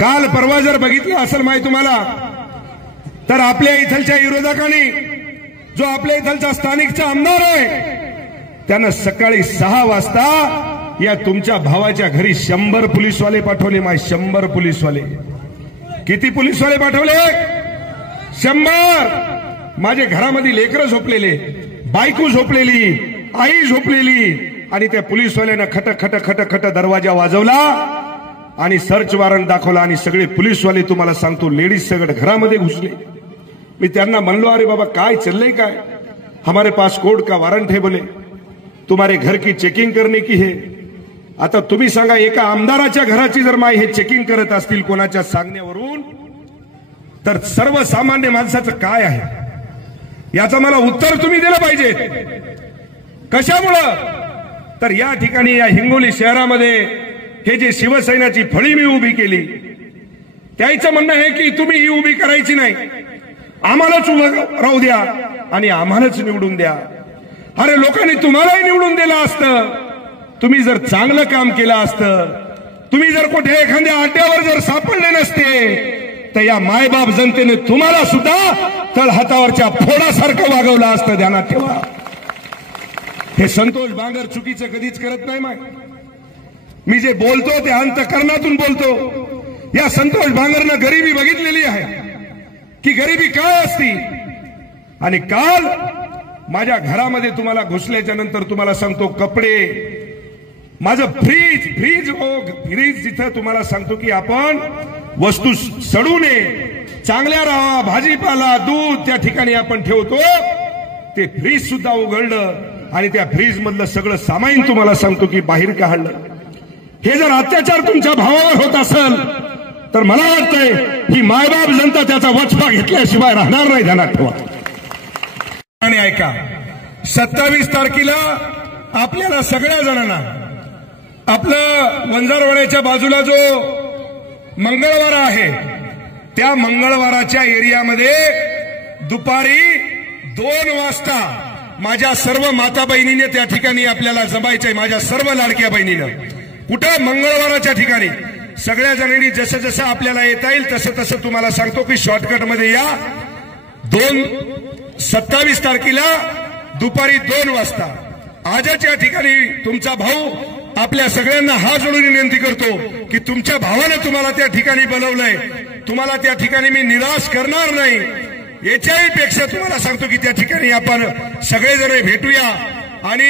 काल परवा जर बघितलं असेल माहिती तुम्हाला, तर आपल्या इथलच्या विरोधकांनी जो आपल्या इथलचा स्थानिकचा आमदार आहे त्यानं सकाळी 6 वाजता या तुमच्या भावाच्या घरी 100 पोलीसवाले पाठवले. 100 पोलीसवाले. किती पोलीसवाले पाठवले? 100. माझे घरामध्ये लेकरं झोपलेले, बायको झोपलेली, आई झोपलेली, आणि त्या पोलीसवाल्यानं खट खट खट खट दरवाजा वाजवला आणि सर्च वॉरंट दाखवला आणि सगळे पोलीसवाले तुम्हाला सांगतो लेडीज सगळे घरामध्ये घुसले. मी त्यांना म्हणलो, अरे बाबा काय चलले काय? हमारे पास कोर्ट का वारंट है बोले, तुम्हारे घर की चेकिंग करने की है. आता तुम्ही सांगा, एका आमदाराच्या घराची जर माय हे चेकिंग करत असतील कोणाच्या सांगण्यावरून, तर सर्वसामान्य माणसाचं काय आहे याचं मला उत्तर तुम्ही दिलं पाहिजे. कशामुळं? तर या ठिकाणी या हिंगोली शहरामध्ये हे जे शिवसेनेची फळी मी उभी केली, त्याचं म्हणणं आहे की तुम्ही ही उभी करायची नाही, आम्हालाच उभं राहू द्या आणि आम्हालाच निवडून द्या. अरे लोकांनी तुम्हालाही निवडून दिलं असतं, तुम्ही जर चांगलं काम केलं असतं, तुम्ही जर कुठे एखाद्या अड्ड्यावर जर सापडले नसते, तर या मायबाप जनतेने तुम्हाला सुद्धा तळहातावरच्या फोडासारखं वागवलं असतं. ध्यानात ठेवा. हे संतोष बांगर चुकीचं कधीच करत नाही. मी जे बोलतो ते अंतःकरणातून बोलतो. या संतोष बांगरनं गरिबी बघितलेली आहे की गरिबी काय असती. आणि काल माझ्या घरामध्ये तुम्हाला घुसल्याच्या नंतर तुम्हाला सांगतो, कपडे, माझं फ्रीज जिथं तुम्हाला सांगतो की आपण वस्तू सडू नये, चांगल्या राहा, भाजीपाला, दूध त्या ठिकाणी आपण ठेवतो, ते फ्रीज सुद्धा उघडलं आणि त्या फ्रीज मधलं सगळं सामान तुम्हाला सांगतो की बाहेर काढलं. हे जर अत्याचार तुमच्या भावावर होत असेल तर मला वाटतंय ही मायबाप जनता त्याचा वचपा घेतल्याशिवाय राहणार नाही. ध्यानात ठेवा. आणि ऐका, 27 तारखेला आपल्याला सगळ्या जणांना आपलं वंजारवाड्याच्या बाजूला जो मंगळवार आहे त्या मंगळवाराच्या एरियामध्ये दुपारी 2 वाजता माझ्या सर्व माता बहिणीने त्या ठिकाणी आपल्याला जमायचंय. माझ्या सर्व लाडक्या बहिणीनं कुठं मंगळवाराच्या ठिकाणी सगळ्या जणांनी जसं जसं आपल्याला येता येईल तसं तसं तुम्हाला सांगतो की शॉर्टकट मध्ये या. 27 तारखेला दुपारी 2 वाजता आजच्या ठिकाणी तुमचा भाऊ आपल्या सगळ्यांना हात जोडून विनंती करतो की तुमच्या भावानं तुम्हाला त्या ठिकाणी बोलवलंय, तुम्हाला त्या ठिकाणी मी निराश करणार नाही. याच्याही पेक्षा तुम्हाला सांगतो की त्या ठिकाणी आपण सगळेजण भेटूया आणि